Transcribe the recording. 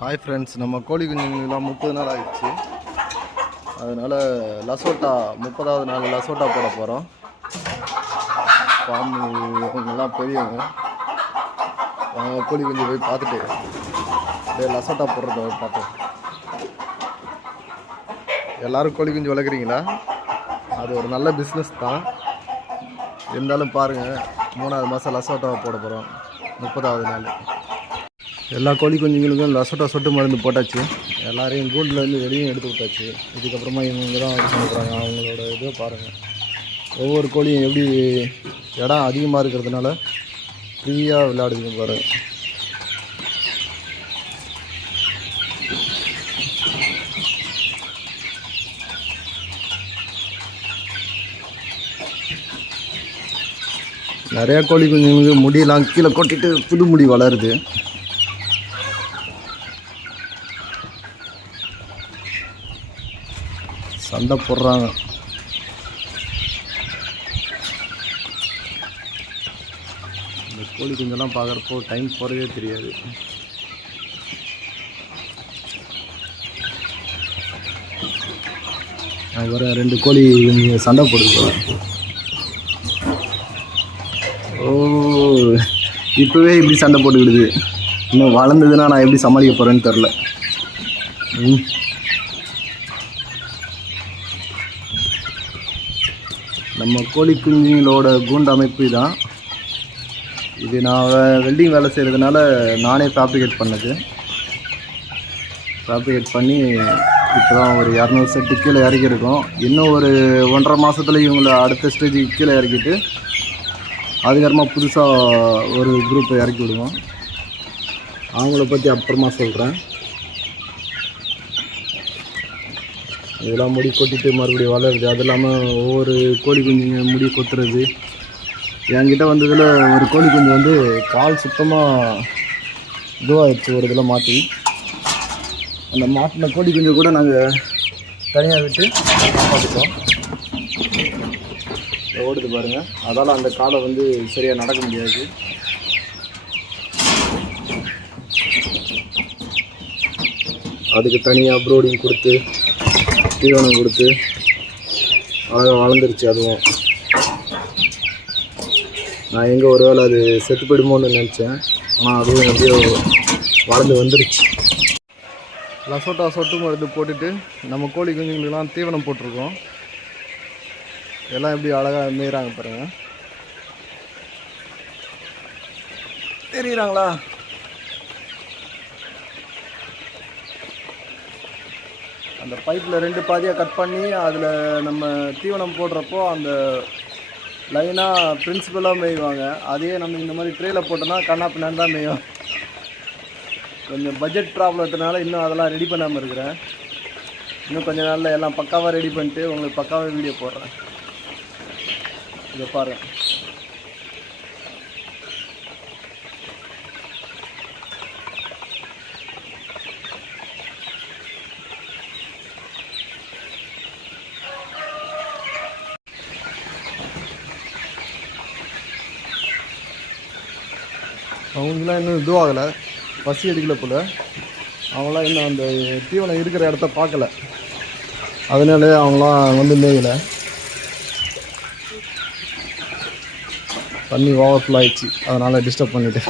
Hi friends, நம்ம கோழி குஞ்சுங்களாம் 30 நாள் ஆயிடுச்சு. அதனால் லசோட்டா 30வது நாள் லசோட்டா போட போகிறோம். ஃபார்ம் இவங்கெல்லாம் பெரியவங்க. அவங்க கோழி குஞ்சு போய் பார்த்துட்டு அப்படியே லசோட்டா போடுறத பார்ப்போம். எல்லோரும் கோழி குஞ்சு வளர்க்குறீங்களா? அது ஒரு நல்ல பிஸ்னஸ் தான். இருந்தாலும் பாருங்கள், 3வது மாதம் லசோட்டாவை போட போகிறோம். 30வது நாள் எல்லா கோழி குஞ்சுங்களுக்கும் லசோட்டா சொட்டு மருந்து போட்டாச்சு. எல்லாரையும் கூண்டுலேருந்து வெளியும் எடுத்து விட்டாச்சு. இதுக்கப்புறமா இவங்க தான் இது பண்ணுறாங்க. அவங்களோட இதை பாருங்கள். ஒவ்வொரு கோழியும் எப்படி இடம் அதிகமாக இருக்கிறதுனால ஃப்ரீயாக விளையாடுதுங்க பாருங்கள். நிறையா கோழி குஞ்சுங்களுக்கு முடியெல்லாம் கீழே கொட்டிட்டு புது முடி வளருது. சண்டை போடுறாங்க. இந்த கோழி குஞ்செல்லாம் பார்க்குறப்போ டைம் போகிறதே தெரியாது. வர 2 கோழி சண்டை போடுது. ஓ, இப்போவே இப்படி சண்டை போட்டுக்கிடுது. இன்னும் வளர்ந்ததுன்னா நான் எப்படி சமாளிக்க போகிறேன்னு தெரில. நம்ம கோழி குஞ்சுங்களோட கூண்டு அமைப்பு தான் இது. நான் வெல்டிங் வேலை செய்கிறதுனால நானே ஃபேப்ரிகேட் பண்ணது. ஃபேப்ரிகேட் பண்ணி இப்போ தான் ஒரு 200 செட்டு கீழே இறக்கியிருக்கோம். இன்னும் ஒரு 1.5 மாதத்துல இவங்களை அடுத்த ஸ்டேஜுக்கு கீழே இறக்கிட்டு அதுக்கப்புறமா புதுசாக ஒரு குரூப்பை இறக்கி விடுவோம். அவங்கள பற்றி அப்புறமா சொல்கிறேன். இதெல்லாம் முடி கொட்டிட்டு மறுபடியும் வளருது. அது இல்லாமல் ஒவ்வொரு கோழி குஞ்சுங்க முடி கொத்துறது. என்கிட்ட வந்ததில் ஒரு கோழி குஞ்சு வந்து கால் சுத்தமாக இதுவாகிடுச்சு. ஒரு இதில் மாட்டி அந்த மாட்டின கோழி குஞ்சு கூட நாங்கள் தனியாக விட்டு காப்பாற்றிட்டோம். ஓடுது பாருங்கள். அதால் அந்த காலை வந்து சரியாக நடக்க முடியாது. அதுக்கு தனியாக ப்ரோடிங் கொடுத்து தீவனம் கொடுத்து அழகாக வளர்ந்துருச்சு. அதுவும் நான் எங்கே ஒரு வேளை அது செத்து போயிடுமோன்னு நினச்சேன். ஆனால் அதுவும் எப்படியோ வளர்ந்து வந்துருச்சு. லசோட்டா சொட்டு மருந்து போட்டுட்டு நம்ம கோழி குஞ்சுங்களுக்கெல்லாம் தீவனம் போட்டிருக்கோம். எல்லாம் எப்படி அழகாக மேய்கிறாங்க பாருங்கள். தெரியுறாங்களா? அந்த பைப்பில் 2 பாதியாக கட் பண்ணி அதில் நம்ம தீவனம் போடுறப்போ அந்த லைனாக பிரின்சிபலாக மேய்வாங்க. அதையே நம்ம இந்த மாதிரி ட்ரேயில் போட்டோன்னா கண்ணா பின்னான்னு தான் மேயும். கொஞ்சம் பட்ஜெட் ப்ராப்ளத்தினால இன்னும் அதெல்லாம் ரெடி பண்ணாமல் இருக்கிறேன். இன்னும் கொஞ்சம் நாளில் எல்லாம் பக்காவாக ரெடி பண்ணிட்டு உங்களுக்கு பக்காவாக வீடியோ போடுறேன். இதை பாருங்கள். அவங்களாம் இன்னும் இதுவாகலை, பசி எடுக்கலை போல். அவங்களாம் இன்னும் அந்த தீவனம் இருக்கிற இடத்த பார்க்கல. அதனாலே அவங்களாம் வந்து மேயலை. தண்ணி ஓவர்ஃப்ளோ ஆயிடுச்சு, அதனால் டிஸ்டர்ப் பண்ணிவிட்டு